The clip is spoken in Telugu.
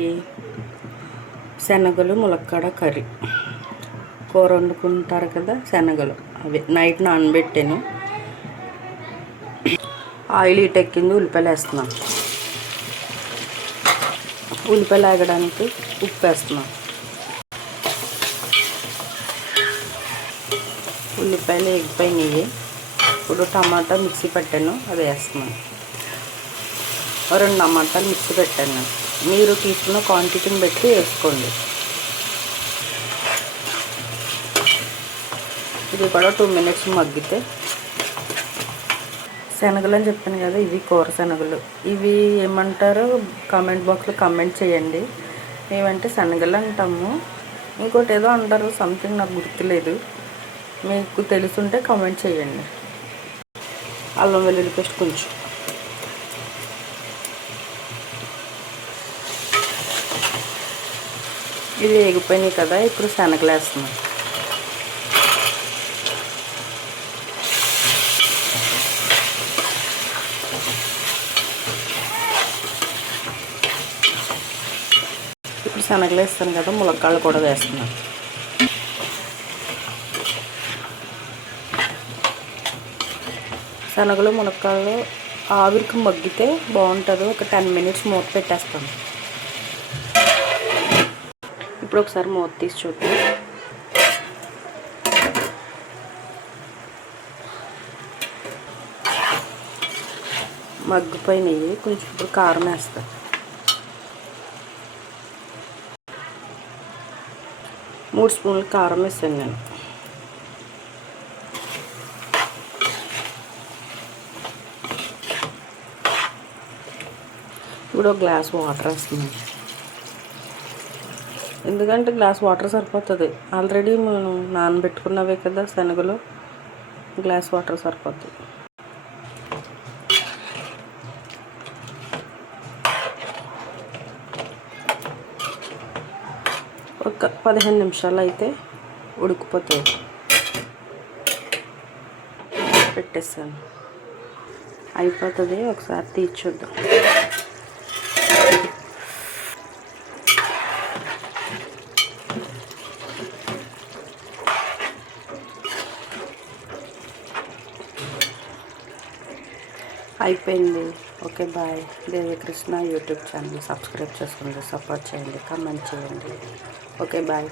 నైట్కి శనగలు ములక్కాడ కర్రీ కూర వండుకుంటారు కదా, శనగలు అవి నైట్ నానబెట్టాను. ఆయిల్ ఎక్కింది, ఉల్లిపాయలు వేస్తున్నాను. ఉల్లిపాయలు ఆగడానికి ఉప్పు వేస్తున్నాను. ఉల్లిపాయలు ఎగిపోయినాయి. ఇప్పుడు టమాటా మిక్సీ పెట్టాను, అది వేస్తున్నాను. 2 టమాటాలు మిక్సీ పెట్టాను. మీరు తీసుకున్న క్వాంటిటీని బట్టి వేసుకోండి. ఇది కూడా 2 మినిట్స్ మగ్గితే, శనగలు అని చెప్పాను కదా, ఇవి కూర శనగలు. ఇవి ఏమంటారో కామెంట్ బాక్స్లో కామెంట్ చేయండి. ఏమంటే శనగలు అంటాము, ఇంకోటి ఏదో అంటారు, సంథింగ్ నాకు గుర్తులేదు. మీకు తెలుసుంటే కామెంట్ చేయండి. అల్లం వెల్లుల్లి పేస్ట్ కొంచెం, ఇవి వేగిపోయినాయి కదా. ఇప్పుడు శనగలు వేస్తున్నాం. ఇప్పుడు శనగలు వేస్తాను కదా, ములక్కాడలు కూడా వేస్తున్నాను. శనగలు ములక్కాడలు ఆవిరికి మగ్గితే బాగుంటుంది. ఒక 10 మినిట్స్ మూత పెట్టేస్తాను. ఇప్పుడు ఒకసారి మూత తీసి చూద్దాం. మగ్గిపోయినాయి. కొంచెం ఇప్పుడు కారం వేస్తాను. 3 స్పూన్లు కారం వేసాను నేను. ఇప్పుడు 1 గ్లాస్ వాటర్ వేస్తున్నాను. ఎందుకంటే గ్లాస్ వాటర్ సరిపోతుంది. ఆల్రెడీ మనం నానబెట్టుకున్నవే కదా శనగలు, గ్లాస్ వాటర్ సరిపోతుంది. ఒక 15 నిమిషాలు అయితే ఉడికిపోతాయి. పెట్టేస్తాను, అయిపోతుంది. ఒకసారి తీసి చూద్దాం. అయిపోయింది. Okay, bye. Devikrishna YouTube channel subscribe చేసుకోండి, సపోర్ట్ చేయండి, కామెంట్ చేయండి. Okay, bye.